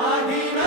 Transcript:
Mahina.